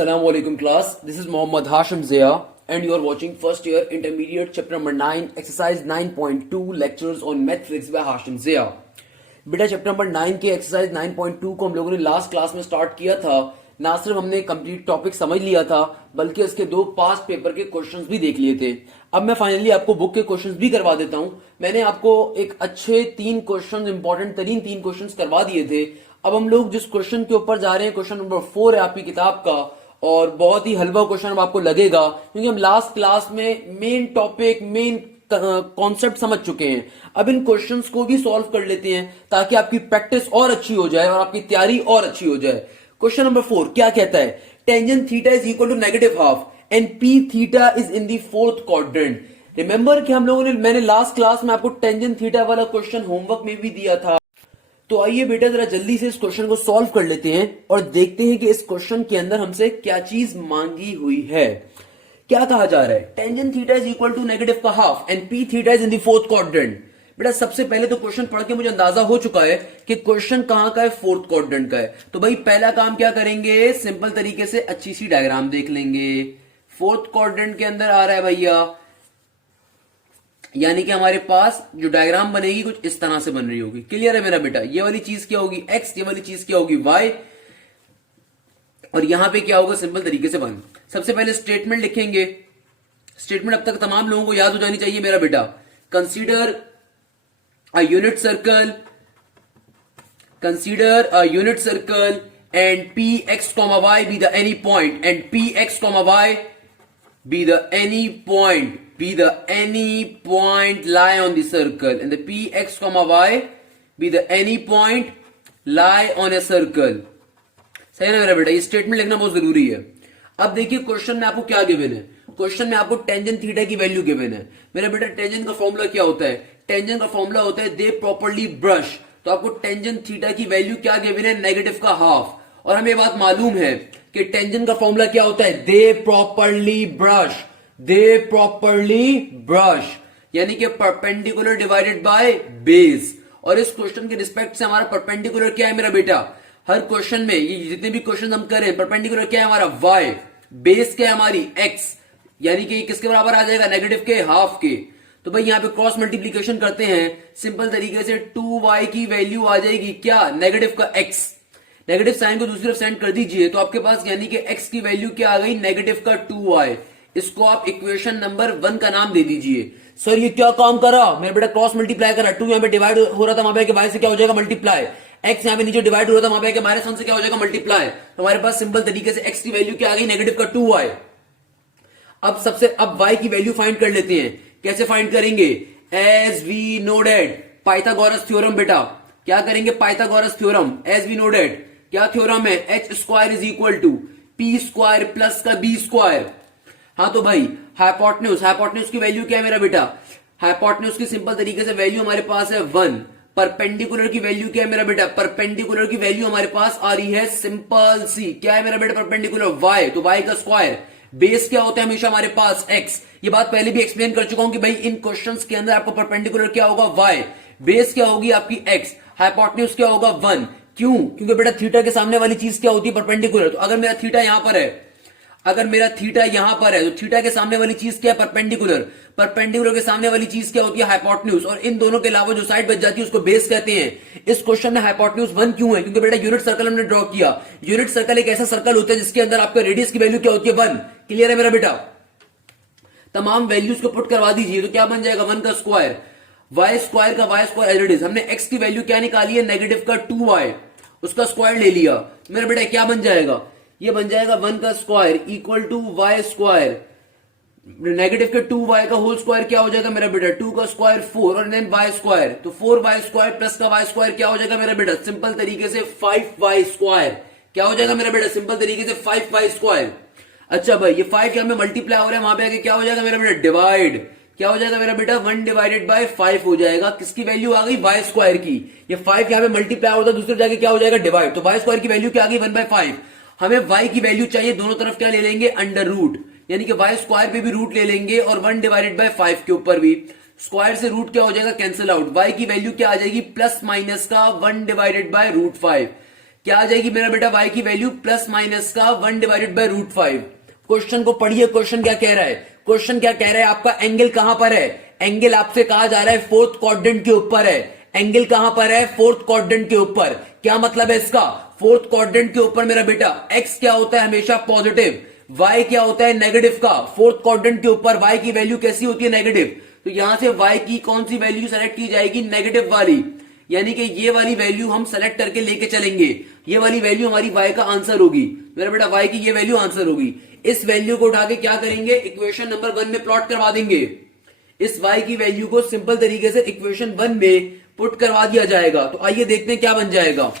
Assalamu alaikum class. This is Mohammad Hashim Zia and you are watching first year intermediate chapter number 9 exercise 9.2 lectures on mathematics by Hashim Zia. बेटा chapter number 9 के exercise 9.2 को हम लोगों ने last class में start किया था। ना सिर्फ हमने कंप्लीट टॉपिक समझ लिया था बल्कि उसके दो पास्ट पेपर के क्वेश्चंस भी देख लिए थे। अब मैं फाइनली आपको बुक के क्वेश्चंस भी करवा देता हूं। मैंने आपको एक अच्छे 3 क्वेश्चंस, इंपॉर्टेंट तरीन 3 क्वेश्चंस करवा दिए थे। अब हम लोग जिस क्वेश्चन के ऊपर जा रहे हैं, क्वेश्चन नंबर 4 है आपकी किताब का, और बहुत ही हलवा क्वेश्चन अब आपको लगेगा क्योंकि हम लास्ट क्लास में मेन टॉपिक, मेन कॉन्सेप्ट समझ चुके हैं। अब इन क्वेश्चंस को भी सॉल्व कर लेते हैं ताकि आपकी प्रैक्टिस और अच्छी हो जाए और आपकी तैयारी और अच्छी हो जाए। क्वेश्चन नंबर 4 क्या कहता है? Tangent theta is equal to negative half and P theta is in the fourth quadrant. Remember कि हम लोगों ने, मैंने लास्ट क्लास में आपको टेंजेंट थीटा वाला क्वेश्चन होमवर्क में भी दिया था। तो आइए बेटा जरा जल्दी से इस क्वेश्चन को सॉल्व कर लेते हैं और देखते हैं कि इस क्वेश्चन के अंदर हमसे क्या चीज मांगी हुई है। क्या कहा जा रहा है? Tangent theta is equal to negative का half and P theta is in the fourth quadrant. बेटा सबसे पहले तो क्वेश्चन पढ़ के मुझे अंदाजा हो चुका है कि क्वेश्चन कहां का है, फोर्थ क्वाड्रेंट का है। तो भाई पहला काम क्या करेंगे, सिंपल तरीके से अच्छी सी डायग्राम देख लेंगे। फोर्थ क्वाड्रेंट के अंदर आ रहा है भैया, यानी कि हमारे पास जो डायग्राम बनेगी कुछ इस तरह से बन रही होगी। क्लियर है मेरा बेटा? ये वाली चीज क्या होगी x, ये वाली चीज क्या होगी y, और यहां पे क्या होगा सिंपल तरीके से 1। सबसे पहले स्टेटमेंट लिखेंगे। स्टेटमेंट अब तक तमाम लोगों को याद हो जानी चाहिए मेरा बेटा। Consider a unit circle, consider a unit circle and P X comma Y be the any point, and P X comma Y be the any point lie on the circle, and the px comma y be the any point lie on a circle। सही है ना मेरा बेटा? ये statement लिखना बहुत जरूरी है। अब देखिए क्वेश्चन में आपको क्या गिवन है। क्वेश्चन में आपको टेंजेंट थीटा की वैल्यू गिवन है। मेरा बेटा टेंजेंट का फॉर्मूला क्या होता है? टेंजेंट का फॉर्मूला होता है दे प्रॉपर्ली ब्रश। तो आपको टेंजेंट थीटा की वैल्यू क्या गिवन है? नेगेटिव का हाफ। और हमें बात मालूम है कि टेंजेंट का फॉर्मूला क्या होता है? दे प्रॉपर्ली ब्रश, दे प्रॉपर्ली ब्रश, यानी कि परपेंडिकुलर डिवाइडेड बाय बेस। और इस क्वेश्चन के रिस्पेक्ट से हमारा परपेंडिकुलर क्या है मेरा बेटा? हर क्वेश्चन में ये जितने भी क्वेश्चन हम करें, परपेंडिकुलर क्या है हमारा? y, बेस क्या है हमारी? x, यानी कि किसके बराबर आ जाएगा? नेगेटिव के हाफ के। तो भाई यहां पे क्रॉस मल्टीप्लीकेशन करते हैं, सिंपल तरीके से 2y की वैल्यू आ जाएगी क्या? नेगेटिव का x। नेगेटिव साइन को दूसरी तरफ सेंड कर दीजिए तो आपके पास यानी कि x की वैल्यू क्या आ गई? नेगेटिव का 2y। इसको आप इक्वेशन नंबर 1 का नाम दे दीजिए। सर ये क्या काम करा? मेरा बेटा क्रॉस मल्टीप्लाई करा। 2 यहां पे डिवाइड हो रहा था, वहां पे y से क्या हो जाएगा? मल्टीप्लाई। x यहां पे नीचे डिवाइड हो रहा था, वहां पे -1 से क्या हो जाएगा? मल्टीप्लाई। तो हमारे पास सिंपल तरीके से x की वैल्यू क्या आ गई? नेगेटिव का 2y। अब y की वैल्यू फाइंड कर लेते हैं। कैसे फाइंड करेंगे? As we know that Pythagoras theorem. बेटा क्या करेंगे? Pythagoras theorem. As we know that क्या थ्योरम है? H square is equal to P square plus का बी स्क्वायर। हाँ तो भाई हाइपोटेन्यूज, हाइपोटेन्यूज की वैल्यू क्या है मेरा बेटा? हाइपोटेन्यूज की सिंपल तरीके से वैल्यू हमारे पास है 1। परपेंडिकुलर की वैल्यू क्या है मेरा बेटा? परपेंडिकुलर की वैल्यू हमारे पास आ रही है सिंपल सी, क्या है मेरा बेटा? परपेंडिकुलर y, तो y का स्क्वायर। बेस क्या होता है हमेशा हमारे पास? x। ये बात पहले भी एक्सप्लेन कर चुका हूं कि भाई इन क्वेश्चंस के अंदर आपका परपेंडिकुलर क्या होगा? y, बेस क्या होगी आपकी x, हाइपोटेन्यूज क्या होगा? 1। क्यों? क्योंकि बेटा थीटा के सामने वाली चीज क्या होती है? परपेंडिकुलर। तो अगर मेरा थीटा यहां पर है, अगर मेरा थीटा यहां पर है तो थीटा के सामने वाली चीज क्या है? परपेंडिकुलर। परपेंडिकुलर के सामने वाली चीज क्या होती है? हाइपोटेन्यूज। और इन दोनों के अलावा जो साइड बच जाती है उसको बेस कहते हैं। इस क्वेश्चन में हाइपोटेन्यूज 1 क्यों है? क्योंकि बेटा यूनिट सर्कल हमने ड्रॉ किया। यूनिट सर्कल एक ऐसा सर्कल होता है जिसके अंदर आपका रेडियस की वैल्यू क्या होती है? 1। क्लियर है मेरा बेटा? तमाम वैल्यूज को पुट करवा दीजिए तो क्या बन जाएगा? 1 का स्क्वायर, y स्क्वायर का y square as it is. हमने x की वैल्यू क्या निकाली है? नेगेटिव का 2y, उसका स्क्वायर ले लिया। मेरा बेटा क्या बन जाएगा? ये बन जाएगा 1 का square equal to y square. Negative के 2y का होल स्क्वायर क्या हो जाएगा मेरा बेटा? 2 का स्क्वायर 4 और देन y स्क्वायर। तो 4y स्क्वायर प्लस का y स्क्वायर क्या हो जाएगा मेरा बेटा? सिंपल तरीके से 5y स्क्वायर। क्या हो जाएगा मेरा बेटा? सिंपल तरीके से 5y स्क्वायर। अच्छा भाई ये 5 यहां में मल्टीप्लाई हो रहा है, वहां पे आके क्या हो जाएगा मेरा बेटा? डिवाइड। क्या हो जाएगा मेरा बेटा? 1 डिवाइडेड बाय 5 हो जाएगा। किसकी वैल्यू आ गई? y स्क्वायर की। ये 5 यहां पे मल्टीप्लाई होता है, दूसरे जाके क्या हो जाएगा? डिवाइड। तो y स्क्वायर की वैल्यू क्या आ गई? 1/5। हमें y की वैल्यू चाहिए, दोनों तरफ क्या ले लेंगे? अंडर रूट, यानी कि y स्क्वायर पे भी रूट ले लेंगे और 1 डिवाइडेड बाय 5 के ऊपर भी स्क्वायर से रूट क्या हो जाएगा? Cancel out. y की वैल्यू क्या आ जाएगी? प्लस माइनस का 1 डिवाइडेड बाय √5। क्या आ जाएगी मेरा बेटा y की वैल्यू प्लस माइनस का 1 डिवाइडेड बाय रूट 5। क्वेश्चन को पढ़िए, क्वेश्चन क्या कह रहा है, क्वेश्चन क्या कह रहा है, आपका एंगल कहां पर है, एंगल आपसे कहा जा रहा है फोर्थ क्वाड्रेंट के ऊपर है, एंगल कहां पर है, फोर्थ क्वाड्रेंट के ऊपर। क्या मतलब है इसका, फोर्थ क्वाड्रेंट के ऊपर मेरा बेटा x क्या होता है हमेशा पॉजिटिव, y क्या होता है नेगेटिव का, फोर्थ क्वाड्रेंट के ऊपर y की वैल्यू कैसी होती है नेगेटिव, तो यहां से y की कौन सी वैल्यू सेलेक्ट की जाएगी, नेगेटिव वाली, यानी कि ये वाली वैल्यू हम सेलेक्ट करके लेके चलेंगे, ये वाली वैल्यू हमारी y का आंसर होगी मेरा बेटा, y की ये वैल्यू आंसर होगी। इस वैल्यू को उठा के क्या करेंगे, इक्वेशन नंबर 1 में प्लॉट करवा देंगे, इस y की वैल्यू को सिंपल तरीके से इक्वेशन 1 में पुट करवा दिया जाएगा। तो आइए देखते हैं क्या बन जाएगा,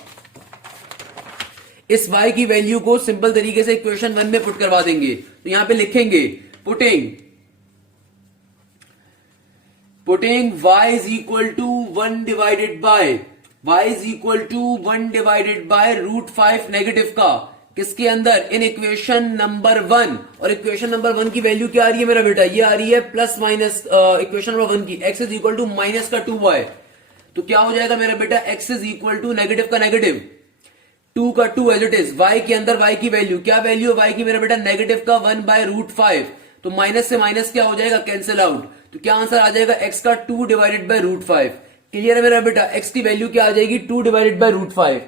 इस y की वैल्यू को सिंपल तरीके से इक्वेशन 1 में पुट करवा देंगे। तो यहां पे लिखेंगे putting y is equal to 1 divided by root 5 negative का किसके अंदर, इन इक्वेशन नंबर 1। और इक्वेशन नंबर 1 की वैल्यू क्या आ रही है मेरा बेटा, ये आ रही है प्लस माइनस इक्वेशन नंबर 1 की x is equal to minus का 2y। तो क्या हो जाएगा मेरा बेटा, x is equal to negative का नेगेटिव 2 का 2 एज इट इज, y के अंदर y की वैल्यू, क्या वैल्यू है y की मेरा बेटा, नेगेटिव का 1 बाय रूट 5। तो माइनस से माइनस क्या हो जाएगा, कैंसिल आउट। तो क्या आंसर आ जाएगा, x का 2 डिवाइडेड बाय रूट 5। क्लियर है मेरा बेटा, x की वैल्यू क्या आ जाएगी, 2 डिवाइडेड बाय रूट 5।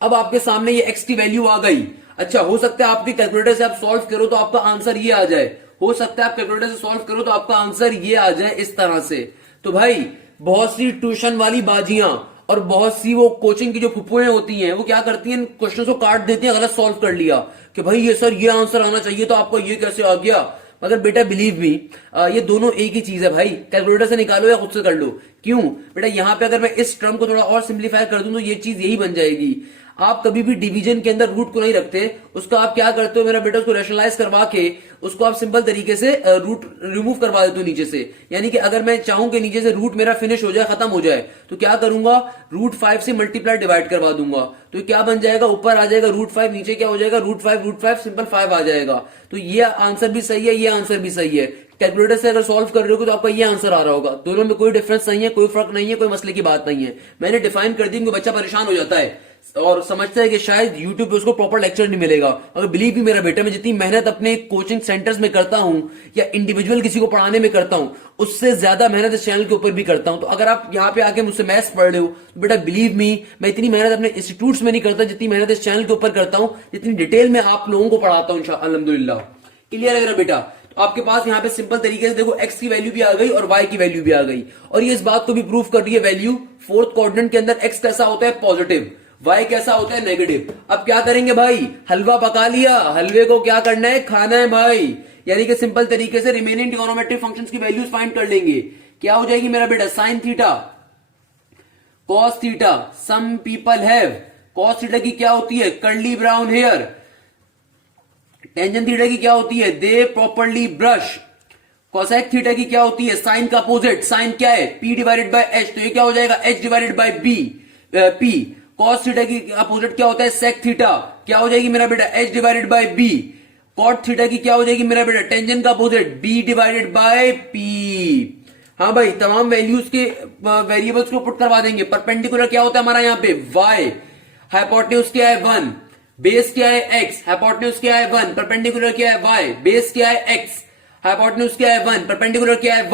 अब आपके सामने ये x की वैल्यू आ गई। अच्छा, हो सकता है आपकी कैलकुलेटर से आप सॉल्व करो तो आपका आंसर ये आ जाए, हो सकता है आप कैलकुलेटर से सॉल्व करो तो आपका आंसर ये आ जाए इस तरह से। तो भाई बहुत सी ट्यूशन वाली बाजियां और बहुत सी वो कोचिंग की जो फुप्पुएं होती हैं, वो क्या करती हैं, क्वेश्चन को काट देती हैं, गलत सॉल्व कर लिया कि भाई ये सर ये आंसर आना चाहिए तो आपको ये कैसे आ गया। मगर बेटा बिलीव मी, ये दोनों एक ही चीज है भाई, कैलकुलेटर से निकालो या खुद से कर लो। क्यों बेटा, यहां पे अगर मैं इस टर्म को थोड़ा और सिंप्लीफाई कर दूं तो ये चीज यही बन जाएगी। आप कभी भी डिवीजन के अंदर रूट को नहीं रखते, उसका आप क्या करते हो मेरा बेटा, उसको रैशनलाइज करवा के उसको आप सिंपल तरीके से रूट रिमूव करवा देते हो नीचे से। यानी कि अगर मैं चाहूं कि नीचे से रूट मेरा फिनिश हो जाए, खत्म हो जाए, तो क्या करूंगा, रूट 5 से मल्टीप्लाई डिवाइड करवा दूंगा। तो क्या बन जाएगा, ऊपर आ जाएगा रूट 5, नीचे क्या हो जाएगा, रूट 5 सिंपल 5 आ जाएगा। तो ये आंसर भी सही है, ये आंसर भी सही है। कैलकुलेटर से अगर सॉल्व कर रहे हो तो आपका ये आंसर आ रहा होगा। दोनों में कोई डिफरेंस नहीं है, कोई फर्क नहीं है, कोई मसले की बात नहीं है। मैंने डिफाइन कर दी, बच्चा परेशान हो जाता है और समझता है कि शायद यूट्यूब पे उसको प्रॉपर लेक्चर नहीं मिलेगा। अगर बिलीव भी मेरा बेटा, मैं जितनी मेहनत अपने कोचिंग सेंटर्स में करता हूं या इंडिविजुअल किसी को पढ़ाने में करता हूं, उससे ज्यादा मेहनत इस चैनल के ऊपर भी करता हूं। तो अगर आप यहाँ पे आके मुझसे मैथ्स पढ़ रहे हो तो बेटा बिलीव मी, मैं इतनी मेहनत अपने इंस्टीट्यूट्स में नहीं करता जितनी मेहनत इस चैनल के ऊपर करता हूं, जितनी डिटेल में आप लोगों को पढ़ाता हूं अल्हम्दुलिल्लाह। क्लियर है मेरा बेटा। तो आपके पास यहाँ पे सिंपल तरीके से देखो, x की वैल्यू भी आ गई और y की वैल्यू भी आ गई, और ये इस बात को भी प्रूव कर रही है वैल्यू, फोर्थ क्वाड्रेंट के अंदर x कैसा होता है पॉजिटिव, y कैसा होता है नेगेटिव। अब क्या करेंगे भाई, हलवा पका लिया, हलवे को क्या करना है, खाना है भाई। यानी कि सिंपल तरीके से रिमेनिंग ट्रिगोनोमेट्रिक फंक्शंस की वैल्यूज फाइंड कर लेंगे। क्या हो जाएगी मेरा बेटा, sine theta cos theta, some people have, cos theta की क्या होती है, curly brown hair. Tangent theta की क्या होती है, they properly brush. Cosec theta की क्या होती है, साइन का अपोजिट, साइन क्या है, p डिवाइडेड बाय h, तो ये क्या हो जाएगा, h divided by p। Cos theta की अपोजिट क्या होता है, सेक थीटा, क्या हो जाएगी मेरा बेटा, h divided by b। Cot theta की क्या हो जाएगी मेरा बेटा, टेंजेंट का opposite, b divided by p। हाँ भाई, तमाम वैल्यूज के वेरिएबल्स को पुट करवा देंगे। परपेंडिकुलर क्या होता है हमारा यहाँ पे, y। हाइपोटेन्यूज क्या है 1, बेस क्या है x, हाइपोटेन्यूज क्या है 1, परपेंडिकुलर क्या है y, बेस क्या है x, हाइपोटेन्यूज क्या है 1, परपेंडिकुलर क्या है y,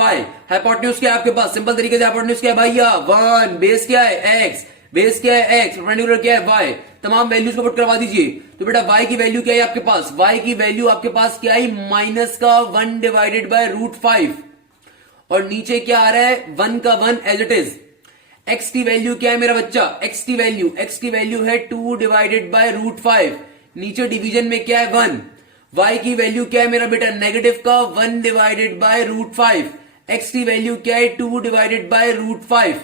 हाइपोटेन्यूज क्या है आपके पास, सिंपल तरीके से हाइपोटेन्यूज क्या है भैया 1, बेस क्या है x, बेस क्या है x, परपेंडिकुलर क्या है y। तमाम वैल्यूज को पुट करवा दीजिए। तो बेटा y की वैल्यू क्या है आपके पास, y की वैल्यू आपके पास क्या है, माइनस का 1 डिवाइडेड बाय रूट 5, और नीचे क्या आ रहा है, 1 का 1 एज इट इज। x की वैल्यू क्या है मेरा बच्चा, x की वैल्यू है 2 डिवाइडेड बाय रूट 5, नीचे डिवीजन में क्या है 1। y की वैल्यू क्या है मेरा बेटा, नेगेटिव का 1 डिवाइडेड बाय रूट 5, x की वैल्यू क्या है 2 डिवाइडेड बाय रूट 5।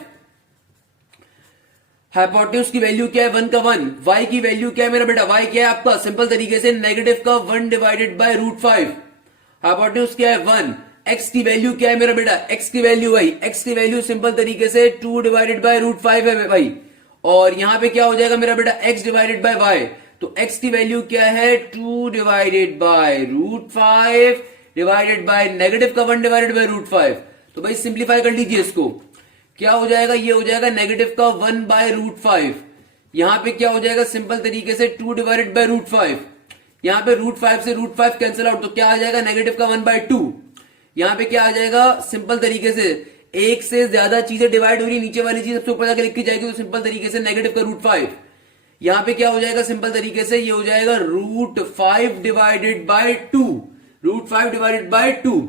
हाइपोटेन्यूज की वैल्यू क्या है 1 का 1, y की वैल्यू क्या है मेरा बेटा, y क्या है आपका, सिंपल तरीके से नेगेटिव का 1 डिवाइडेड बाय रूट 5, हाइपोटेन्यूज क्या है 1। x की वैल्यू क्या है मेरा बेटा, x की वैल्यू भाई, x की वैल्यू सिंपल तरीके से 2 डिवाइडेड बाय रूट 5 है भाई, और यहां पे क्या हो जाएगा मेरा बेटा, x डिवाइडेड बाय y। तो x की वैल्यू क्या है, 2 divided by root 5 divided by negative का 1 डिवाइडेड बाय रूट 5। तो भाई सिंप्लीफाई कर लीजिए इसको, क्या हो जाएगा, ये हो जाएगा नेगेटिव का 1 बाय रूट 5, यहां पे क्या हो जाएगा सिंपल तरीके से 2 डिवाइडेड बाय √5। यहां पे √5 से √5 कैंसिल आउट, तो क्या आ जाएगा नेगेटिव का 1/2। यहां पे क्या आ जाएगा सिंपल तरीके से एक से ज्यादा चीजें डिवाइड हो रही, नीचे वाली चीज सबसे ऊपर जाकर लिखी जाएगी, तो सिंपल तरीके से नेगेटिव का √5। यहां पे क्या हो जाएगा सिंपल तरीके से ये हो जाएगा √5 डिवाइडेड बाय 2, √5 डिवाइडेड बाय 2।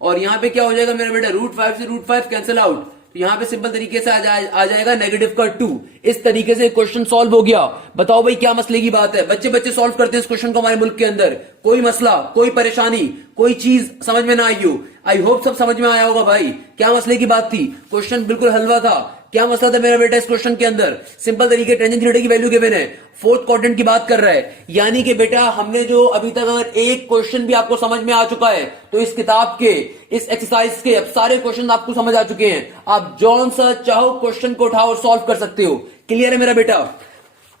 और यहां पे क्या हो जाएगा मेरा बेटा √5 से √5 कैंसिल आउट, तो यहां पे सिंपल तरीके से आ जाएगा नेगेटिव का 2। इस तरीके से क्वेश्चन सॉल्व हो गया। बताओ भाई क्या मसले की बात है? बच्चे बच्चे सॉल्व करते हैं इस क्वेश्चन को हमारे मुल्क के अंदर। कोई मसला, कोई परेशानी, कोई चीज समझ में ना आई हो? आई होप सब समझ में आया होगा भाई। क्या मसले की बात थी? क्वेश्चन बिल्कुल हलवा था। क्या मसला था मेरा बेटा इस क्वेश्चन के अंदर? सिंपल तरीके टेंजेंट थीटा की वैल्यू गिवन है, फोर्थ क्वाड्रेंट की बात कर रहा है। यानी कि बेटा हमने जो अभी तक अगर एक क्वेश्चन भी आपको समझ में आ चुका है तो इस किताब के, इस एक्सरसाइज के अब सारे क्वेश्चन आपको समझ आ चुके हैं। आप जौन सा चाहो क्वेश्चन को उठाओ और सॉल्व कर सकते हो। क्लियर है मेरा बेटा?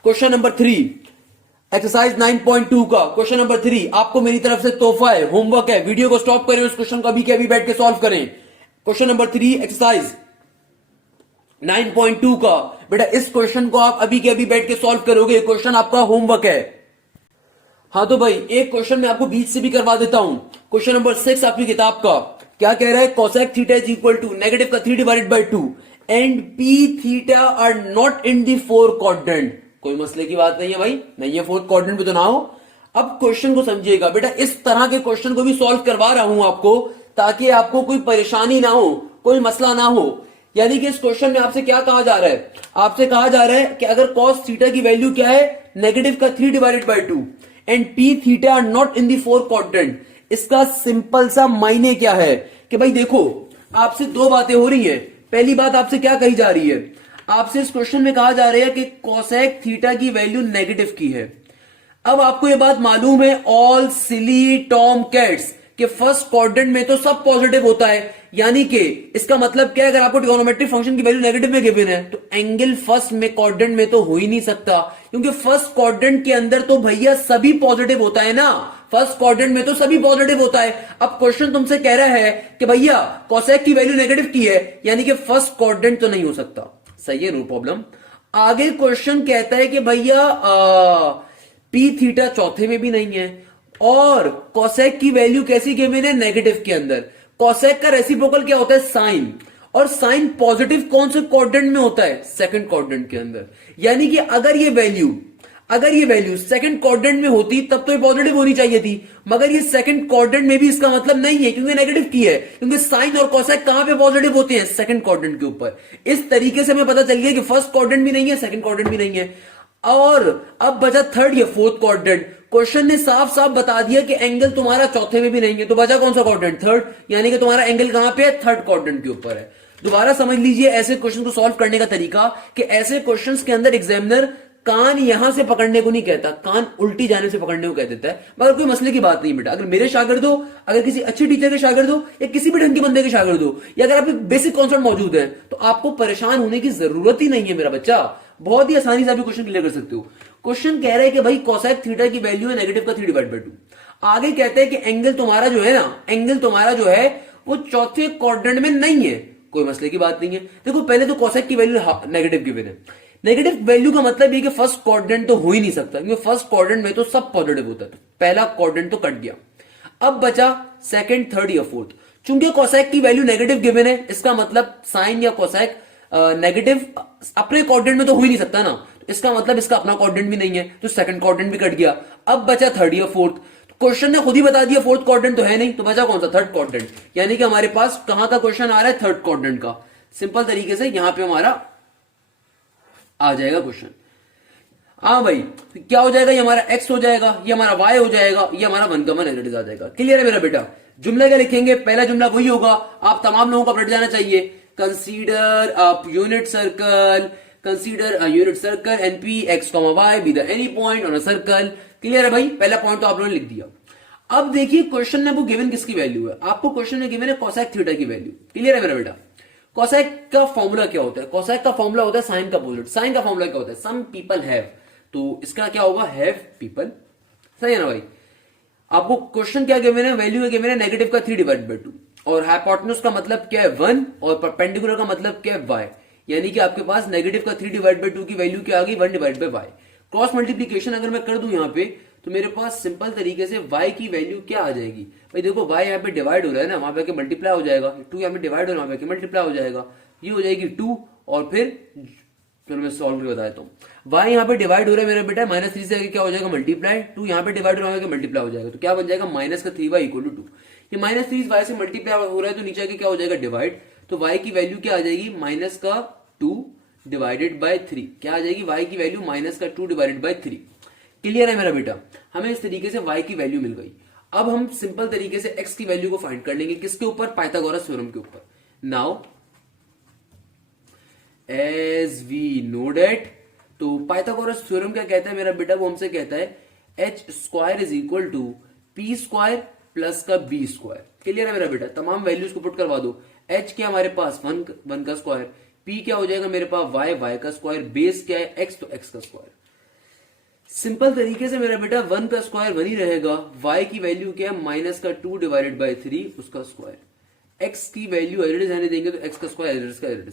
क्वेश्चन नंबर 3 एक्सरसाइज 9.2 का क्वेश्चन नंबर 3 आपको मेरी तरफ से तोहफा है, होमवर्क है। वीडियो को स्टॉप करें, उस क्वेश्चन को अभी के अभी बैठ के सॉल्व करें। क्वेश्चन नंबर 3 एक्सरसाइज 9.2 का बेटा इस क्वेश्चन को आप अभी के अभी बैठ के सॉल्व करोगे। क्वेश्चन आपका होमवर्क है। हाँ तो भाई एक क्वेश्चन मैं आपको बीच से भी करवा देता हूं। क्वेश्चन नंबर 6 आपकी किताब का क्या कह रहा है? Cosec theta is equal to negative का 3 divided by 2 and P theta are not in the fourth quadrant. कोई मसले की बात नहीं है भाई, नहीं है फोर्थ क्वाड्रेंट पे तो ना हो। अब क्वेश्चन को समझिएगा बेटा, इस तरह के क्वेश्चन को भी सॉल्व करवा रहा हूं आपको ताकि आपको कोई परेशानी ना हो, कोई मसला ना हो। यानी कि इस क्वेश्चन में आपसे क्या कहा जा रहा है? आपसे कहा जा रहा है कि अगर कॉस थीटा की वैल्यू क्या है? नेगेटिव का 3 divided by 2 and P theta are not in the fourth quadrant. इसका सिंपल सा मायने क्या है कि भाई देखो आपसे दो बातें हो रही हैं। पहली बात आपसे क्या कही जा रही है? आपसे इस क्वेश्चन में कहा जा रहा है कि कोसेक थीटा की वैल्यू नेगेटिव की है। अब आपको यह बात मालूम है ऑल सिली टॉम कैट्स कि फर्स्ट क्वाड्रेंट में तो सब पॉजिटिव होता है। यानी कि इसका मतलब क्या है? अगर आपको ट्रिगोनोमेट्रिक फंक्शन की वैल्यू नेगेटिव में गिवन है तो एंगल फर्स्ट में क्वाड्रेंट में तो हो ही नहीं सकता, क्योंकि फर्स्ट क्वाड्रेंट के अंदर तो भैया सभी पॉजिटिव होता है ना। फर्स्ट क्वाड्रेंट में तो सभी पॉजिटिव होता है। अब क्वेश्चन तुमसे कह रहा है कि भैया कोसेक की वैल्यू नेगेटिव की है, यानी कि फर्स्ट क्वाड्रेंट तो नहीं हो सकता। सही है, नो प्रॉब्लम। आगे क्वेश्चन कहता है कि भैया पी थीटा चौथे में भी नहीं है और कोसेक की वैल्यू कैसी गिवन है? नेगेटिव के अंदर। कोसेक का रेसिप्रोकल क्या होता है? साइन। और साइन पॉजिटिव कौन से क्वाड्रेंट में होता है? सेकंड क्वाड्रेंट के अंदर। यानी कि अगर ये वैल्यू सेकंड क्वाड्रेंट में होती तब तो ये पॉजिटिव होनी चाहिए थी, मगर ये सेकंड क्वाड्रेंट में भी इसका मतलब नहीं है क्योंकि नेगेटिव की है, क्योंकि साइन और कोसेक कहां पे पॉजिटिव होते हैं? सेकंड क्वाड्रेंट के ऊपर। इस तरीके से हमें पता चल गया कि फर्स्ट क्वाड्रेंट भी नहीं है, सेकंड क्वाड्रेंट भी नहीं है। और अब बचा थर्ड या फोर्थ क्वाड्रेंट। क्वेश्चन ने साफ साफ बता दिया कि एंगल तुम्हारा चौथे में भी नहीं है, तो बचा कौन सा क्वाड्रेंट? थर्ड। यानी कि तुम्हारा एंगल कहां पे है? थर्ड क्वाड्रेंट के ऊपर है। दोबारा समझ लीजिए ऐसे क्वेश्चन को सॉल्व करने का तरीका कि ऐसे क्वेश्चंस के अंदर एग्जामिनर कान यहां से पकड़ने को नहीं कहता, कान उल्टी जाने से पकड़ने को कह देता है। मगर कोई मसले की बात नहीं बेटा। अगर मेरे शागिर्द हो, अगर किसी अच्छे टीचर के शागिर्द हो, या किसी भी ढंग के बंदे के शागिर्द हो, या अगर आपके बेसिक कॉन्सेप्ट मौजूद है तो आपको परेशान होने की जरूरत ही नहीं है मेरा बच्चा। बहुत ही आसानी से आप क्वेश्चन क्लियर कर सकते हो। क्वेश्चन कह रहा है कि भाई कोसेक थीटा की वैल्यू है नेगेटिव का 3 डिवाइड बाय 2। आगे कहते हैं कि एंगल तुम्हारा जो है ना, एंगल तुम्हारा जो है वो चौथे क्वाड्रेंट में नहीं है। कोई मसले की बात नहीं है। देखो पहले तो कोसेक की वैल्यू नेगेटिव गिवन है। नेगेटिव वैल्यू का मतलब ये कि फर्स्ट क्वाड्रेंट तो हो ही नहीं सकता, क्योंकि फर्स्ट क्वाड्रेंट में तो सब पॉजिटिव होता है। तो पहला क्वाड्रेंट तो कट गया। अब बचा सेकंड, थर्ड या फोर्थ। चूंकि कोसेक की वैल्यू नेगेटिव गिवन है, इसका मतलब साइन या कोसेक नेगेटिव अपने क्वाड्रेंट में तो हो ही नहीं सकता ना, इसका मतलब इसका अपना क्वाड्रेंट भी नहीं है, तो सेकंड क्वाड्रेंट भी कट गया। अब बचा थर्ड या फोर्थ। क्वेश्चन ने खुद ही बता दिया फोर्थ क्वाड्रेंट तो है नहीं, तो बचा कौन सा? Third quadrant. यानी कि हमारे पास कहां का क्वेश्चन आ रहा है? थर्ड क्वाड्रेंट का। सिंपल तरीके से यहां पे हमारा आ जाएगा क्वेश्चन। हाँ भाई, तो क्या हो जाएगा? ये हमारा x हो जाएगा, ये हमारा y हो जाएगा, ये हमारा 1 कॉमन एज इट इज आ जाएगा। क्लियर है मेरा बेटा? जुमले क्या लिखेंगे? पहला जुमला वही होगा, आप तमाम लोगों को अपडेट जाना चाहिए। Consider a unit circle, consider a unit circle and P X comma Y be the any point on a circle. Clear है भाई? पहला पॉइंट तो आप लोगों ने लिख दिया। अब देखिए क्वेश्चन में वो गिवन किसकी वैल्यू है? आपको क्वेश्चन में गिवन है कोसेक थीटा की वैल्यू। क्लियर है मेरा बेटा? कोसेक का फॉर्मूला क्या होता है? कोसेक का फॉर्मूला होता है साइन का अपोजिट। साइन का फॉर्मूला क्या होता है? सम पीपल हैव, तो इसका क्या होगा? Have people. सही है ना भाई? आपको क्वेश्चन क्या गिवन है? वैल्यू गिवन है नेगेटिव का 3 डिवाइड बाय 2 और हाइपोटेन्यूज का मतलब क्या है? 1 और परपेंडिकुलर का मतलब क्या है? y। यानी कि आपके पास नेगेटिव का 3 डिवाइड बाई 2 की वैल्यू क्या आ गई, 1 divide by Y. Cross multiplication अगर मैं कर दूं यहाँ पे, तो मेरे पास सिंपल तरीके से y की वैल्यू क्या आ जाएगी भाई, देखो y यहाँ पे डिवाइड हो रहा है ना, वहां पे मल्टीप्लाई हो जाएगा, 2 यहाँ पे डिवाइड हो रहा है, वहां पे मल्टीप्लाई हो जाएगा, ये हो जाएगी 2, और फिर चलो मैं सॉल्व करके बता देता हूँ। y यहाँ पे डिवाइड हो रहा है मेरा बेटा, -3 से आगे क्या हो जाएगा मल्टीप्लाई, 2 यहाँ पे डिवाइड हो रहा है मल्टीप्लाई हो जाएगा, तो क्या बन जाएगा माइनस का 3y इक्वल टू 2। ये -3 y से मल्टीप्लाई हो रहा है तो नीचे आके क्या हो जाएगा डिवाइड, तो y की वैल्यू क्या आ जाएगी माइनस का 2 डिवाइडेड बाय 3, क्या आ जाएगी y की वैल्यू माइनस का 2 डिवाइडेड बाय 3। क्लियर है मेरा बेटा, हमें इस तरीके से y की वैल्यू मिल गई। अब हम सिंपल तरीके से x की वैल्यू को फाइंड कर लेंगे, किसके ऊपर, पाइथागोरस थ्योरम के ऊपर। Now as we know that, तो पाइथागोरस थ्योरम क्या कहता है मेरा बेटा, वो हमसे कहता है H square is equal to P square plus का बी स्क्वायर। क्लियर है मेरा बेटा, तमाम वैल्यूज को पुट करवा दो। एच क्या हमारे पास 1 का स्क्वायर, पी क्या हो जाएगा मेरे पास y का स्क्वायर, बेस क्या है x, तो x का स्क्वायर। सिंपल तरीके से मेरा बेटा 1 का स्क्वायर 1 ही रहेगा, y की वैल्यू क्या है माइनस का 2 डिवाइडेड बाई 3 उसका स्क्वायर, x की वैल्यू एडिड रहने देंगे तो x का स्क्वायर एडिड का एडिड,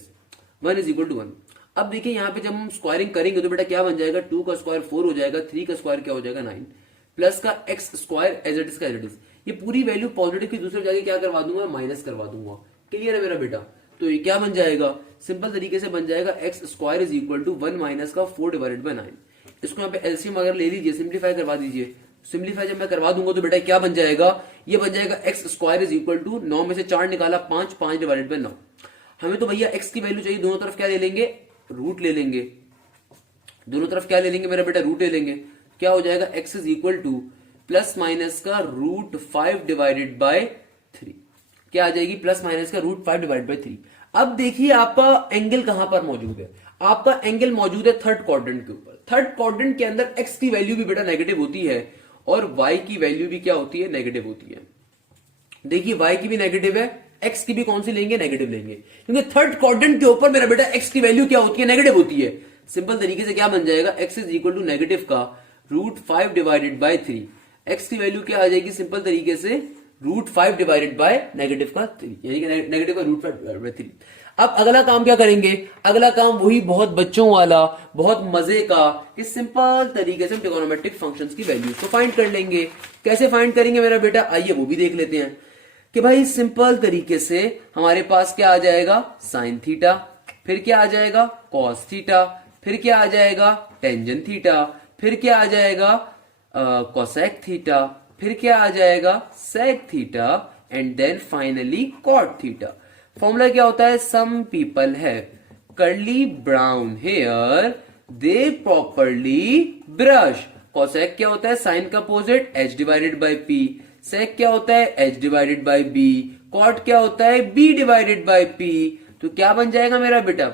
1 इज इक्वल टू 1। अब देखिए यहाँ पे जब हम स्क्वायरिंग करेंगे तो बेटा क्या बन जाएगा, 2 का स्क्वायर 4 हो जाएगा, 3 का स्क्वायर क्या हो जाएगा 9, प्लस का x square as it is का एज इट इज। ये पूरी वैल्यू पॉजिटिव की दूसरे जाके क्या करवा दूंगा, माइनस करवा दूंगा। क्लियर है मेरा बेटा, तो ये क्या बन जाएगा, सिंपल तरीके से बन जाएगा X square is equal to 1 minus का 4 डिवाइडेड बाई 9। इसको यहाँ पे एलसीएम अगर ले लीजिए, सिंप्लीफाई करवा दीजिए, सिंप्लीफाई जब मैं करवा दूंगा तो बेटा क्या बन जाएगा, ये बन जाएगा X square is equal to 9 में से 4 निकाला 5, 5 डिवाइडेड बाई 9। हमें तो भैया एक्स की वैल्यू चाहिए, दोनों तरफ क्या ले लेंगे, रूट ले लेंगे, दोनों तरफ क्या ले लेंगे मेरा बेटा, रूट ले लेंगे। क्या हो जाएगा, X is equal two plus minus का रूट 5 डिवाइडेड बाय 3, क्या आ जाएगी प्लस माइनस का रूट 5 डिवाइडेड बाय 3। अब देखिए आपका एंगल कहां पर मौजूद है, आपका एंगल मौजूद है थर्ड क्वाड्रेंट के ऊपर। थर्ड क्वाड्रेंट के अंदर एक्स की वैल्यू भी बेटा नेगेटिव होती है और वाई की वैल्यू भी क्या होती है, नेगेटिव होती है। देखिए वाई की भी नेगेटिव है, एक्स की भी कौन सी लेंगे, नेगेटिव लेंगे, क्योंकि थर्ड क्वाड्रेंट के ऊपर मेरा बेटा एक्स की वैल्यू क्या होती है, नेगेटिव होती है। सिंपल तरीके से क्या बन जाएगा, X is equal to negative का रूट 5 डिवाइडेड बाय 3। एक्स की वैल्यू क्या आ जाएगी, सिंपल तरीके से रूट 5 डिवाइडेड बाय नेगेटिव का 3, यानी कि नेगेटिव का रूट 5 डिवाइडेड बाय 3। अब अगला काम क्या करेंगे, अगला काम वही बहुत बच्चों वाला, बहुत मजे का, कि सिंपल तरीके से ट्रिगोनोमेट्रिक फंक्शंस की वैल्यूज को फाइंड कर लेंगे। कैसे फाइंड करेंगे मेरा बेटा, आइए वो भी देख लेते हैं। कि भाई सिंपल तरीके से हमारे पास क्या आ जाएगा, साइन थीटा, फिर क्या आ जाएगा कॉस थीटा, फिर क्या आ जाएगा टेंजेंट थीटा, फिर क्या आ जाएगा कोसेक थीटा, फिर क्या आ जाएगा sec theta, and then finally cot theta. Formula क्या होता है, some people have curly brown hair they properly brush. Cosec क्या होता है, साइन का opposite h divided by p। Sec क्या होता है, h divided by b। Cot क्या होता है, b डिवाइडेड बाई p। तो क्या बन जाएगा मेरा बेटा,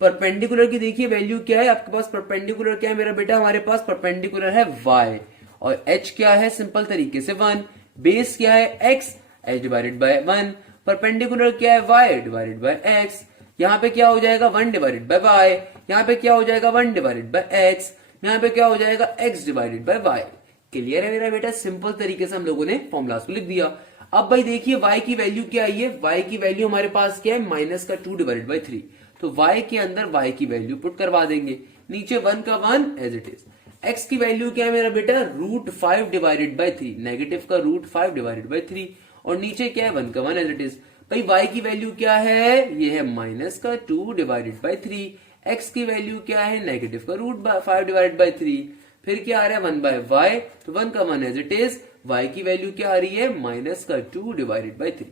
परपेंडिकुलर की देखिए वैल्यू क्या है आपके पास, परपेंडिकुलर क्या है मेरा बेटा, हमारे पास परपेंडिकुलर है y, और h क्या है, सिंपल तरीके से 1। बेस क्या है x, h divided by 1। Perpendicular क्या है, y डिवाइडेड बाई x। यहाँ पे क्या हो जाएगा 1 डिवाइडेड बाई y, यहाँ पे क्या हो जाएगा 1 डिवाइडेड बाई x, यहाँ पे क्या हो जाएगा x divided by y। Clear है मेरा बेटा, सिंपल तरीके से हम लोगों ने फॉर्मुलास को लिख दिया। अब भाई देखिए y की वैल्यू क्या आई है, y की वैल्यू हमारे पास क्या है माइनस का 2 डिवाइडेड बाई 3। तो y के अंदर y की वैल्यू पुट करवा देंगे, नीचे 1 का 1 एज इट इज। x की वैल्यू क्या है मेरा बेटा, रूट 5 डिवाइडेड बाई 3, नेगेटिव का रूट 5 डिवाइडेड बाई 3, और नीचे क्या है 1 का 1 एज इट इज। भाई y की वैल्यू क्या है, ये है माइनस का 2 डिवाइडेड बाई 3। x की वैल्यू क्या है, नेगेटिव का रूट 5 डिवाइडेड बाई 3, फिर क्या आ रहा है 1 बाय y, तो 1 का 1 एज इट इज। y की वैल्यू क्या आ रही है, माइनस का 2 डिवाइडेड बाई 3,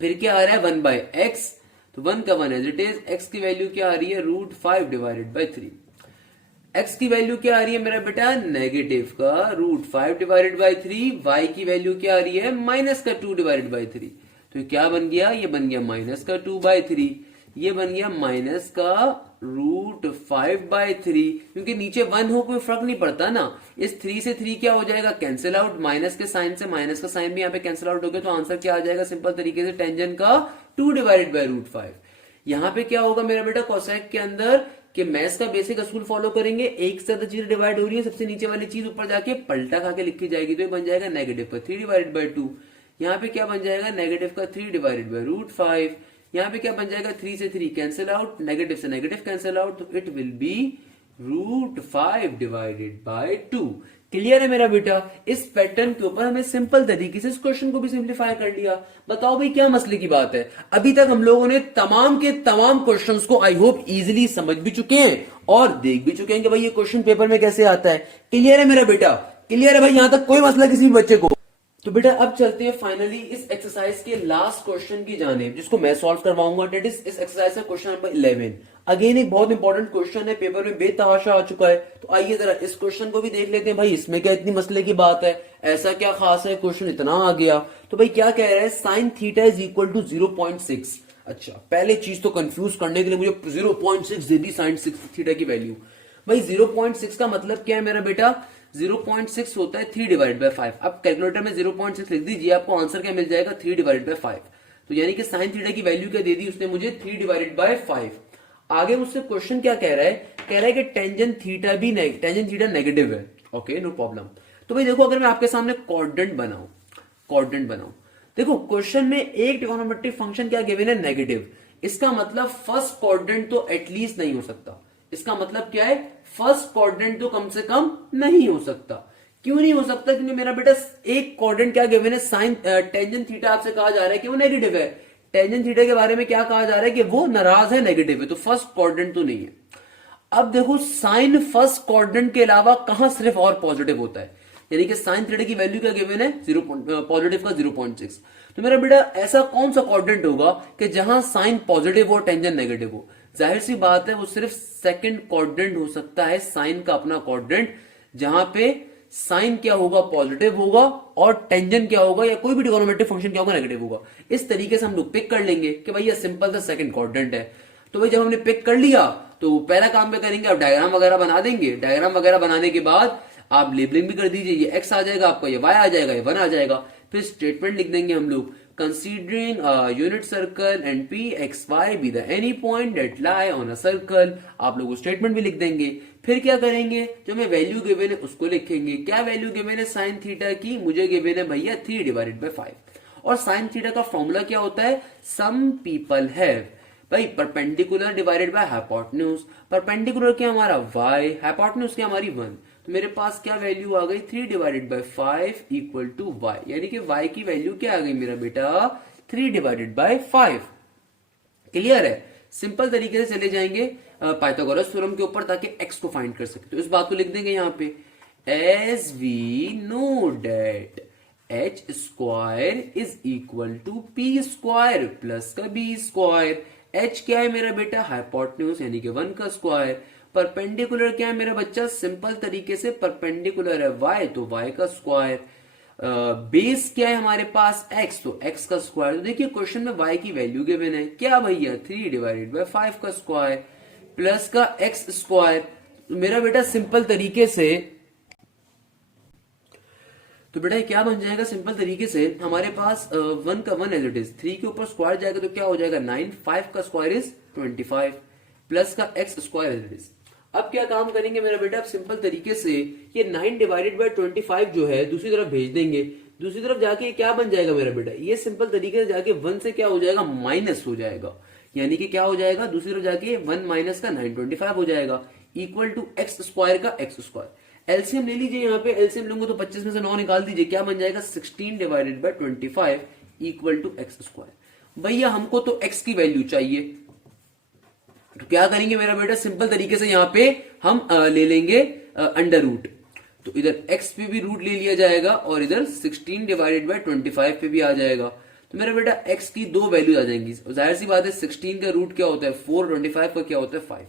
फिर क्या आ रहा है 1 बाय x, तो 1 का 1 एज इट इज। x की वैल्यू क्या आ रही है, रूट 5 डिवाइडेड बाई 3। x की वैल्यू क्या आ रही है मेरा बेटा, नेगेटिव का रूट 5 डिवाइडेड बाई 3। y की वैल्यू क्या आ रही है, माइनस का 2 डिवाइडेड बाई 3। तो क्या बन गया, ये बन गया माइनस का 2 बाई 3, ये बन गया माइनस का रूट 5 बाई 3, क्योंकि नीचे 1 हो कोई फर्क नहीं पड़ता ना। इस 3 से 3 क्या हो जाएगा, कैंसिल आउट, माइनस के साइन से माइनस का साइन भी यहाँ पे कैंसिल आउट हो गया, तो आंसर क्या आ जाएगा, सिंपल तरीके से टेंजेंट का 2 डिवाइडेड बाई रूट 5। यहाँ पे क्या होगा मेरा बेटा, कोसेक के अंदर कि मैथ्स का बेसिक असूल फॉलो करेंगे, एक से ज्यादा चीज डिवाइड हो रही है, सबसे नीचे वाली चीज ऊपर जाके पलटा खा के लिखी जाएगी, तो ये बन जाएगा नेगेटिव का 3 डिवाइडेड बाई 2। यहाँ पे क्या बन जाएगा, नेगेटिव का 3 डिवाइडेड बाई रूट 5। यहाँ पे क्या बन जाएगा, 3 से 3 कैंसिल आउट, नेगेटिव से नेगेटिव कैंसिल आउट, तो it will be √5 divided by 2। Clear है मेरा बेटा? इस पैटर्न के ऊपर हमने सिंपल तरीके से इस क्वेश्चन को भी सिंप्लीफाई कर लिया। बताओ भाई क्या मसले की बात है? अभी तक हम लोगों ने तमाम के तमाम क्वेश्चंस को आई होप इजीली समझ भी चुके हैं और देख भी चुके हैं कि भाई ये क्वेश्चन पेपर में कैसे आता है। क्लियर है मेरा बेटा? क्लियर है भाई? यहां तक कोई मसला किसी भी बच्चे को? तो बेटा अब चलते हैं फाइनली इस एक्सरसाइज के लास्ट क्वेश्चन की जानिब, जिसको मैं सॉल्व करवाऊंगा। डेट इज इस एक्सरसाइज का क्वेश्चन नंबर 11। अगेन एक बहुत इंपॉर्टेंट क्वेश्चन है, पेपर में बेतहाशा आ चुका है। तो आइए जरा इस क्वेश्चन को भी देख लेते हैं। भाई इसमें क्या इतनी मसले की बात है, ऐसा क्या खास है, क्वेश्चन इतना आ गया? तो भाई क्या कह रहा है, sine theta is equal to 0.6। अच्छा, पहले चीज तो कंफ्यूज करने के लिए मुझे 0.6 दे दी साइन थीटा की वैल्यू। भाई 0.6 का मतलब क्या है मेरा बेटा? 0.6 होता है 3 डिवाइड बाय 5। अब कैलकुलेटर में 0.6 लिख दीजिए, आपको आंसर क्या मिल जाएगा, 3 डिवाइड बाय 5। तो यानी कि साइन थीटा की वैल्यू क्या दे दी उसने मुझे, 3 डिवाइडेड बाय 5। आगे मुझसे क्वेश्चन क्या कह रहा है, कह रहा है कि टेंजेंट थीटा भी टेंजेंट थीटा नेगेटिव है। Okay, no problem. तो भाई देखो, अगर मैं आपके सामने क्वाड्रेंट बनाऊं, देखो क्वेश्चन में एक ट्रिगोनोमेट्री फंक्शन क्या गिवन है, नेगेटिव। इसका मतलब फर्स्ट क्वाड्रेंट तो एटलीस्ट नहीं हो सकता। इसका मतलब क्या है, फर्स्ट क्वाड्रेंट तो कम से कम नहीं हो सकता। क्यों नहीं हो सकता? क्योंकि मेरा बेटा एक क्वाड्रेंट क्या गिवन है, साइन टेंजेंट थीटा आपसे कहा जा रहा है कि वो नेगेटिव है। टेंजेंट थीटा के बारे में क्या कहा जा रहा है कि वो नाराज है, नेगेटिव है, तो फर्स्ट क्वाड्रेंट तो नहीं है। अब देखो, साइन फर्स्ट क्वाड्रेंट के अलावा कहां सिर्फ और पॉजिटिव होता है, यानी कि साइन थीटा की वैल्यू क्या गिवन है, पॉजिटिव का 0.6। तो मेरा बेटा ऐसा कौन सा क्वाड्रेंट होगा कि जहां साइन पॉजिटिव हो, टेंजेंट नेगेटिव हो? जाहिर सी बात है, वो सिर्फ सेकंड क्वाड्रेंट हो सकता है, साइन का अपना क्वाड्रेंट, जहां पे साइन क्या होगा, पॉजिटिव होगा, और टेंजेंट क्या होगा, या कोई भी ट्रिगोनोमेट्रिक फंक्शन क्या होगा, नेगेटिव होगा। इस तरीके से हम लोग पिक कर लेंगे कि भाई ये सिंपल सा सेकंड क्वाड्रेंट है। तो भाई जब हमने पिक कर लिया तो पहला काम क्या करेंगे, अब डायग्राम वगैरह बना देंगे। डायग्राम वगैरह बनाने के बाद आप लेबलिंग भी कर दीजिए, ये एक्स आ जाएगा आपका, ये वाई आ जाएगा, ये 1 आ जाएगा। फिर स्टेटमेंट लिख देंगे हम लोग, considering unit circle and P X Y be the any point that lie on a circle. आप लोग स्टेटमेंट भी लिख देंगे। फिर क्या करेंगे, जो हमें वैल्यू गिवन है उसको लिखेंगे। क्या वैल्यू गिवन है साइन थीटा की? मुझे गिवन है भैया 3 डिवाइडेड बाय 5। और साइन थीटा का फॉर्मूला क्या होता है, सम पीपल हैव, भाई perpendicular divided by hypotenuse. Perpendicular क्या हमारा y, हाइपोटेन्यूज क्या हमारी 1। तो मेरे पास क्या वैल्यू आ गई, 3 divided by 5 equal to y, यानी कि y की वैल्यू क्या आ गई मेरा बेटा, 3 डिवाइडेड बाय 5। क्लियर है? सिंपल तरीके से चले जाएंगे पाइथागोरस थ्योरम के ऊपर, ताकि x को फाइंड कर सके। तो इस बात को लिख देंगे यहां पे, as we know that H square is equal to P square plus का बी स्क्वायर। एच क्या है मेरा बेटा, हाइपोटेन्यूज यानी कि 1 का स्क्वायर। परपेंडिकुलर क्या है मेरा बच्चा, सिंपल तरीके से परपेंडिकुलर है y, तो y का स्क्वायर। बेस क्या है हमारे पास, x, तो x का स्क्वायर। तो देखिए क्वेश्चन में y की वैल्यू गिवन है क्या भैया, 3 डिवाइडेड बाय 5 का स्क्वायर प्लस का x स्क्वायर। तो मेरा बेटा सिंपल तरीके से, तो बेटा क्या बन जाएगा, सिंपल तरीके से हमारे पास 1 का 1 एज इट इज, 3 के ऊपर स्क्वायर जाएगा तो क्या हो जाएगा 9, 5 का स्क्वायर इज 25 प्लस का x square as it is. अब क्या काम करेंगे मेरा बेटा, अब सिंपल तरीके से ये 9 डिवाइडेड बाय 25 जो है दूसरी तरफ भेज देंगे। दूसरी तरफ जाके क्या बन जाएगा मेरा बेटा, ये सिंपल तरीके से जाके 1 से क्या हो जाएगा, माइनस हो जाएगा। यानी कि क्या हो जाएगा, दूसरी तरफ जाके 1 माइनस का 9, 25 हो जाएगा, इक्वल टू x स्क्वायर का x स्क्वायर। एलसीएम ले लीजिए, यहाँ पे एलसीएम लूंगा तो 25 में से 9 निकाल दीजिए, क्या बन जाएगा 16 divided by 25 equal to X square. भैया हमको तो x की वैल्यू चाहिए, तो क्या करेंगे मेरा बेटा, सिंपल तरीके से यहाँ पे हम ले लेंगे अंडर रूट। तो इधर x पे भी रूट ले लिया जाएगा और इधर 16 डिवाइडेड बाय 25 पे भी आ जाएगा। तो मेरा बेटा x की 2 वैल्यू आ जाएंगी। जाहिर सी बात है 16 का रूट क्या होता है 4, 25 का क्या होता है 5।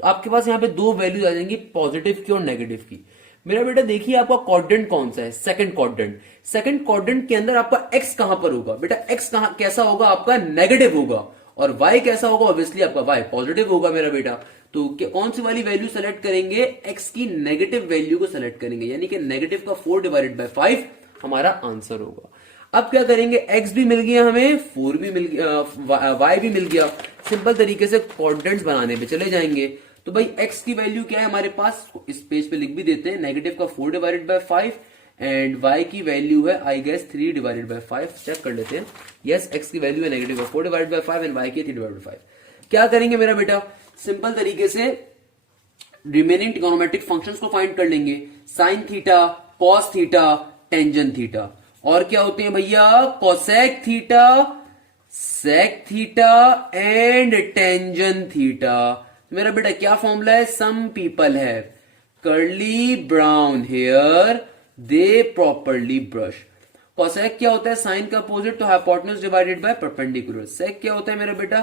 तो आपके पास यहाँ पे 2 वैल्यूज आ जाएंगी, पॉजिटिव की और नेगेटिव की। मेरा बेटा देखिए आपका क्वाड्रेंट कौन सा है, सेकंड क्वाड्रेंट। सेकंड क्वाड्रेंट के अंदर आपका x कहां पर होगा बेटा, x कहां कैसा होगा आपका, नेगेटिव होगा। और y कैसा होगा, ऑब्वियसली आपका y पॉजिटिव होगा मेरा बेटा। तो कौन सी वाली वैल्यू सेलेक्ट करेंगे, x की नेगेटिव वैल्यू को सेलेक्ट करेंगे, यानी कि नेगेटिव का 4 डिवाइडेड बाय 5 हमारा आंसर होगा। अब क्या करेंगे, x भी मिल गया हमें, 4 भी मिल गया, y भी मिल गया। सिंपल तरीके से क्वाड्रेंट्स बनाने पे चले जाएंगे। तो भाई x की वैल्यू क्या है हमारे पास, इस पेज पे लिख भी देते हैं, नेगेटिव का 4 डिवाइडेड बाय 5 एंड y की वैल्यू है I guess 3 divided by 5। Check कर लेते हैं। यस, x की वैल्यू है negative 4 divided by 5 and y की 3 डिवाइडेड बाय 5। क्या करेंगे मेरा बेटा, सिंपल तरीके से रिमेनिंग ट्रिगोनोमेट्रिक फंक्शंस को फाइंड कर लेंगे। Sine theta, cos theta, tangent theta. और क्या होते हैं भैया, cosec theta, sec theta and tangent theta. मेरा बेटा क्या फॉर्मूला है, सम पीपल है curly brown hair they properly brush. Cosec क्या होता है, साइन का अपोजिट तो hypotenuse divided by perpendicular. Sec क्या होता है मेरा बेटा,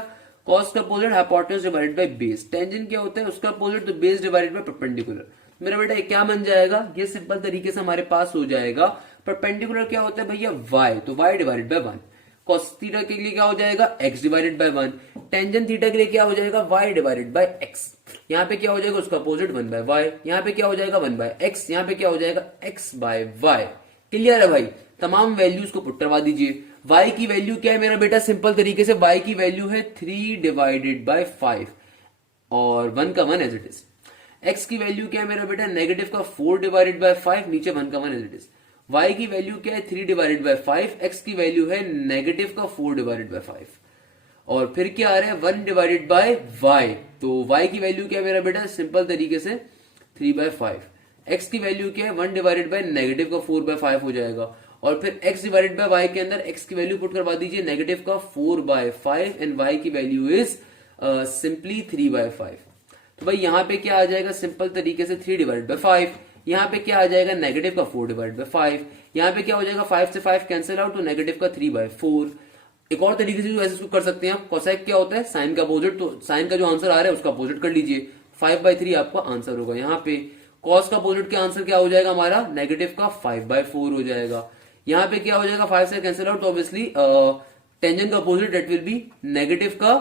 कॉस का opposite hypotenuse divided by base. Tangent क्या होता है, उसका अपोजिट तो बेस डिवाइडेड बाय परपेंडिकुलर। मेरा बेटा ये क्या बन जाएगा, ये सिंपल तरीके से हमारे पास हो जाएगा। परपेंडिकुलर क्या होता है भैया, y, तो y divided by 1। cos theta के लिए क्या हो जाएगा, x divided bye 1। Tangent theta के लिए क्या हो जाएगा, y डिवाइडेड बाय x। यहाँ पे क्या हो जाएगा, उसका अपोजिट 1 बाय y। यहाँ पे क्या हो जाएगा 1 बाय x। यहाँ पे क्या हो जाएगा x बाय y। क्लियर है भाई, तमाम वैल्यूज को पुट करवा दीजिए। y की वैल्यू क्या है मेरा बेटा, सिंपल तरीके से y की वैल्यू है 3 डिवाइडेड बाय 5 और 1 का 1 एज इट इज। x की वैल्यू क्या है मेरा बेटा, नेगेटिव का 4 डिवाइडेड बाय 5, नीचे 1 का 1 एज इट इज। y की वैल्यू क्या है, 3 डिवाइडेड बाय 5, x की वैल्यू है नेगेटिव का 4 डिवाइडेड बाय 5 और फिर क्या आ रहा है 1 डिवाइडेड बाय y। तो y की वैल्यू क्या है मेरा बेटा, सिंपल तरीके से 3 बाय 5। x की वैल्यू क्या है, 1 डिवाइडेड बाय नेगेटिव का 4 बाय 5 हो जाएगा और फिर x डिवाइडेड बाय y के अंदर x की वैल्यू पुट करवा दीजिए, नेगेटिव का 4 बाय 5 एंड y की वैल्यू इज सिंपली 3 बाय 5। तो भाई यहाँ पे क्या आ जाएगा, सिंपल तरीके से 3 डिवाइडेड बाय 5। यहाँ पे क्या आ जाएगा, नेगेटिव का 4 डिवाइड बाय 5। यहाँ पे क्या हो जाएगा, 5 से 5 कैंसिल आउट तो नेगेटिव का 3 बाय 4। एक और तरीके से ऐसे इसको कर सकते हैं आप, कोसेक क्या होता है, साइन का अपोजिट, तो साइन का जो आंसर आ रहा है उसका अपोजिट कर लीजिए। 5 बाय 3 आपका आंसर होगा। यहाँ पे कॉस का अपोजिट का आंसर क्या हो जाएगा हमारा, नेगेटिव का 5 बाय 4 हो जाएगा। यहाँ पे क्या हो जाएगा, 5 से कैंसिल आउट तो ऑब्वियसली टेंजेंट का opposite that will be negative का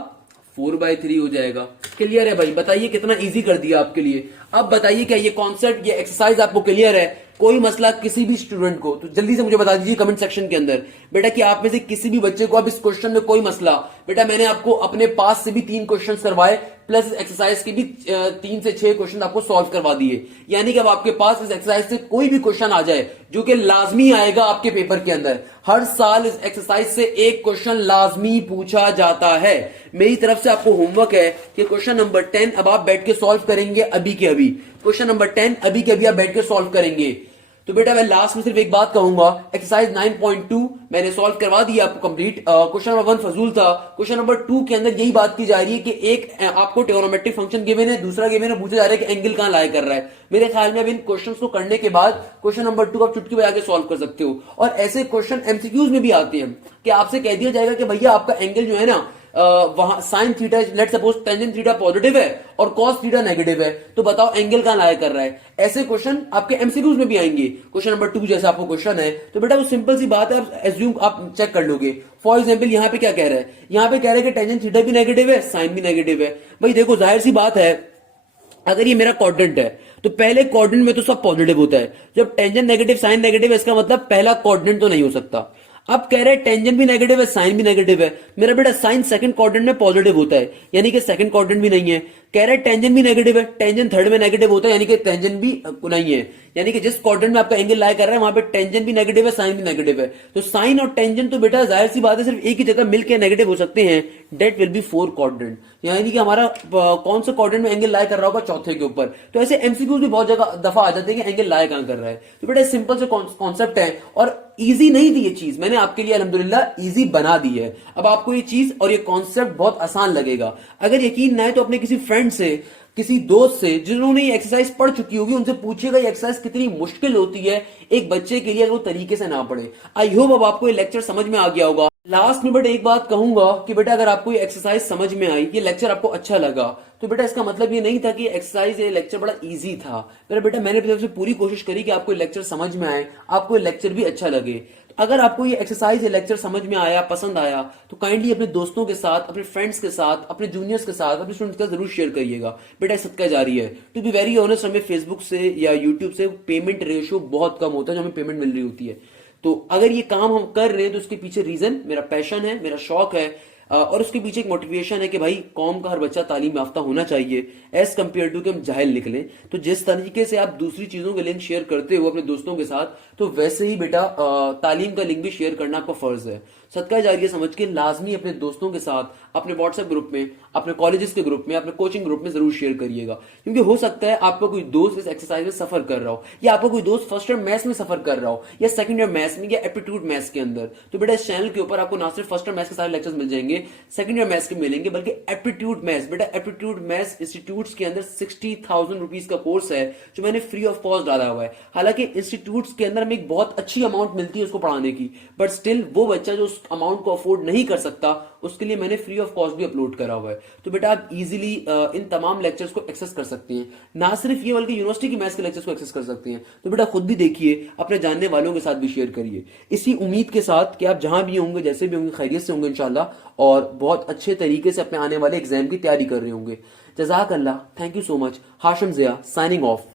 4 बाय 3 हो जाएगा। क्लियर है भाई, बताइए कितना इजी कर दिया आपके लिए। अब बताइए क्या ये कॉन्सेप्ट, ये एक्सरसाइज आपको क्लियर है? कोई मसला किसी भी स्टूडेंट को तो जल्दी से मुझे बता दीजिए कमेंट सेक्शन के अंदर बेटा कि आप में से किसी भी बच्चे को अब इस क्वेश्चन में कोई मसला। बेटा मैंने आपको अपने पास से भी 3 क्वेश्चन करवाए प्लस एक्सरसाइज के भी 3 से 6 क्वेश्चन आपको सॉल्व करवा दिए। यानी कि अब आपके पास इस एक्सरसाइज से कोई भी क्वेश्चन आ जाए जो कि लाजमी आएगा आपके पेपर के अंदर, हर साल इस एक्सरसाइज से एक क्वेश्चन लाजमी पूछा जाता है। मेरी तरफ से आपको होमवर्क है कि क्वेश्चन नंबर 10 अब आप बैठ के सॉल्व करेंगे अभी के अभी। क्वेश्चन नंबर 10 अभी के अभी आप बैठ के सॉल्व करेंगे। तो बेटा मैं लास्ट में सिर्फ एक बात कहूंगा, एक्सरसाइज 9.2 मैंने सॉल्व करवा दिया आपको कंप्लीट। क्वेश्चन नंबर 1 फजूल था। क्वेश्चन नंबर 2 के अंदर यही बात की जा रही है कि एक आपको ट्रिगोनोमेट्रिक फंक्शन गिवन है, दूसरा गिवन है, पूछा जा रहा है कि एंगल कहां लाई कर रहा है। मेरे ख्याल में अब इन क्वेश्चंस को करने के बाद क्वेश्चन नंबर 2 आप चुटकी बजा के सॉल्व कर सकते हो। और ऐसे क्वेश्चन एमसीक्यूज में भी आते हैं कि आपसे कह दिया जाएगा कि भैया आपका एंगल जो है ना वहां sine theta let suppose tangent theta positive है और कॉस थीटा नेगेटिव है, तो बताओ एंगल कहां लाया कर रहा है। ऐसे क्वेश्चन आपके एमसीक्यूज में भी आएंगे। क्वेश्चन नंबर 2 जैसा आपको क्वेश्चन है तो बेटा वो सिंपल सी बात है, आप एज्यूम आप चेक कर लोगे। फॉर एग्जांपल यहाँ पे क्या कह रहा है, यहाँ पे कह रहा है कि टेंजेंट थीटा भी नेगेटिव है, साइन भी नेगेटिव है। भाई देखो जाहिर सी बात है, अगर ये मेरा क्वाड्रेंट है तो पहले क्वाड्रेंट में तो सब पॉजिटिव होता है। जब टेंजेंट नेगेटिव साइन नेगेटिव है इसका मतलब पहला क्वाड्रेंट तो नहीं हो सकता। अब कह रहे हैं टेंजेंट भी नेगेटिव है साइन भी नेगेटिव है, मेरा बेटा साइन सेकंड क्वाड्रेंट में पॉजिटिव होता है यानी कि सेकंड क्वाड्रेंट भी नहीं है। कह रहे हैं टेंजेंट भी नेगेटिव है, टेंजेंट थर्ड में नेगेटिव होता है यानी कि टेंजेंट भी नहीं है। यानी कि जिस क्वाड्रेंट में आपका एंगल लाई कर रहा है वहां पे टेंजेंट भी नेगेटिव है साइन भी नेगेटिव है। तो साइन और टेंजेंट तो बेटा जाहिर सी बात है सिर्फ एक ही जगह मिलकर नेगेटिव हो सकते हैं, डेट विल बी 4 क्वाड्रेंट। यानी कि हमारा कौन सा क्वाड्रेंट में एंगल लाई कर रहा होगा, चौथे के ऊपर। तो ऐसे एमसीक्यूज भी बहुत जगह दफा आ जाते हैं कि एंगल लाई कहां कर रहा है। तो बेटा सिंपल से कॉन्सेप्ट है और इजी नहीं थी ये चीज, मैंने आपके लिए अल्हम्दुलिल्लाह इजी बना दी है। अब आपको ये चीज और ये कॉन्सेप्ट बहुत आसान लगेगा। अगर यकीन ना है तो अपने किसी फ्रेंड से किसी दोस्त से जिन्होंने ये एक्सरसाइज पढ़ चुकी होगी उनसे पूछिएगा ये एक्सरसाइज कितनी मुश्किल होती है एक बच्चे के लिए अगर वो तरीके से ना पढ़े। आई होप अब आपको ये लेक्चर समझ में आ गया होगा। लास्ट में बेटा एक बात कहूंगा कि बेटा अगर आपको ये एक्सरसाइज समझ में आई, ये लेक्चर आपको अच्छा लगा, तो बेटा इसका मतलब ये नहीं था कि एक्सरसाइज ये लेक्चर बड़ा इजी था। मेरा बेटा मैंने अपनी तरफ से पूरी कोशिश करी कि आपको ये लेक्चर समझ में आए, आपको ये लेक्चर भी अच्छा लगे। अगर आपको ये एक्सरसाइज ये लेक्चर समझ में आया, पसंद आया, तो काइंडली अपने दोस्तों के साथ, अपने फ्रेंड्स के साथ, अपने जूनियर्स के साथ, अपने स्टूडेंट्स के साथ जरूर शेयर करिएगा। बेटा सदका जारी है। टू बी वेरी ऑनेस्ट, हमें फेसबुक से या यूट्यूब से पेमेंट रेशियो बहुत कम होता है जो हमें पेमेंट मिल रही होती है। तो अगर ये काम हम कर रहे हैं तो उसके पीछे रीजन मेरा पैशन है, मेरा शौक है। और उसके पीछे एक मोटिवेशन है कि भाई कौम का हर बच्चा तालीम याफ्ता होना चाहिए एज कम्पेयर टू कि हम जाहिल निकले। तो जिस तरीके से आप दूसरी चीजों के लिंक शेयर करते हो अपने दोस्तों के साथ, तो वैसे ही बेटा तालीम का लिंक भी शेयर करना आपका फर्ज है। सदका जारिया समझ के लाजमी अपने दोस्तों के साथ अपने व्हाट्सएप ग्रुप में, अपने कॉलेजेस के ग्रुप में, अपने कोचिंग ग्रुप में जरूर शेयर करिएगा। क्योंकि हो सकता है आपका कोई दोस्त इस एक्सरसाइज में सफर कर रहा हो, या आपका कोई दोस्त फर्स्ट ईयर मैथ्स में सफर कर रहा हो, या सेकंड ईयर मैथ्स में, या एप्टीट्यूड मैथ्स के अंदर। तो बेटा इस चैनल के ऊपर आपको ना सिर्फ फर्स्ट ईयर मैथ्स के सारे लेक्चर्स मिल जाएंगे, सेकंड ईयर मैथ्स के मिलेंगे, बल्कि एप्टीट्यूड मैथ्स, बेटा एप्टीट्यूड मैथ्स इंस्टीट्यूट्स के अंदर 60,000 रुपीज का कोर्स है जो मैंने फ्री ऑफ कॉस्ट डाला हुआ है। हालांकि इंस्टीट्यूट्स के अंदर हमें एक बहुत अच्छी अमाउंट मिलती है उसको पढ़ाने की, बट स्टिल वो बच्चा जो उस अमाउंट को अफोर्ड नहीं कर सकता, उसके लिए मैंने फ्री ऑफ कॉस्ट भी अपलोड करा हुआ है। तो बेटा आप इजीली इन तमाम लेक्चर्स को एक्सेस कर सकते हैं, ना सिर्फ ये बल्कि यूनिवर्सिटी की मैथ्स के लेक्चर्स को एक्सेस कर सकते हैं। तो बेटा खुद भी देखिए, अपने जानने वालों के साथ भी शेयर करिए, इसी उम्मीद के साथ कि आप जहां भी होंगे, जैसे भी होंगे, खैरियत से होंगे इंशाल्लाह, और बहुत अच्छे तरीके से अपने आने वाले एग्जाम की तैयारी कर रहे होंगे। जज़ाक अल्लाह, thank you so much. Hashim Zia signing of.